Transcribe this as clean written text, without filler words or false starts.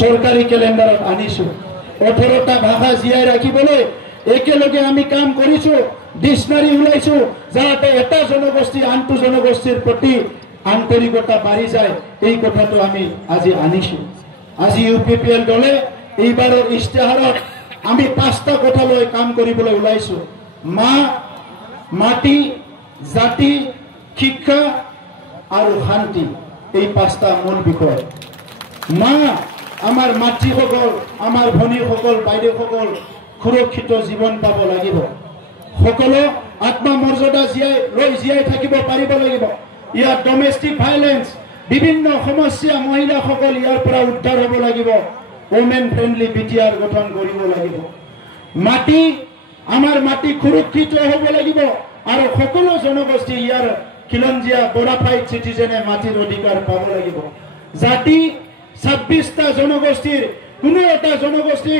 চৰকাৰী কেলেণ্ডাৰত আনিছোঁ। 18টা ভাষা জীয়াই ৰাখিবলৈ একেলগে আমি কাম কৰিছোঁ, ডিক্সনাৰী ওলাইছোঁ, যাতে এটা জনগোষ্ঠী আনটো জনগোষ্ঠীৰ প্ৰতি আন্তৰিকতা বাঢ়ি যায়। এই কথাটো আমি আজি আনিছোঁ। আজি UPPL দলে এইবাৰৰ ইস্তাহাৰত আমি 5টা কথা লৈ কাম কৰিবলৈ ওলাইছোঁ। মাটি, জাতি, শিক্ষা আৰু শান্তি, এই 5টা মূল বিষয়। আমাৰ মাতৃসকল, আমাৰ ভনীসকল, বাইদেউসকল সুৰক্ষিত জীৱন পাব লাগিব। সকলো আত্মমৰ্যাদা জীয়াই থাকিব পাৰিব লাগিব। ইয়াত ডমেষ্টিক ভাইলেন্স, বিভিন্ন সমস্যা, মহিলাসকল ইয়াৰ পৰা উদ্ধাৰ হ'ব লাগিব। ওমেন ফ্ৰেণ্ডলি BTR গঠন কৰিব লাগিব। আমাৰ মাটি সুৰক্ষিত হ'ব লাগিব আৰু সকলো জনগোষ্ঠী ইয়াৰ খিলঞ্জীয়া বনাফাইড চিটিজেনে মাটিৰ অধিকাৰ পাব লাগিব। জাতি 26টা জনগোষ্ঠীৰ কোনো এটা জনগোষ্ঠী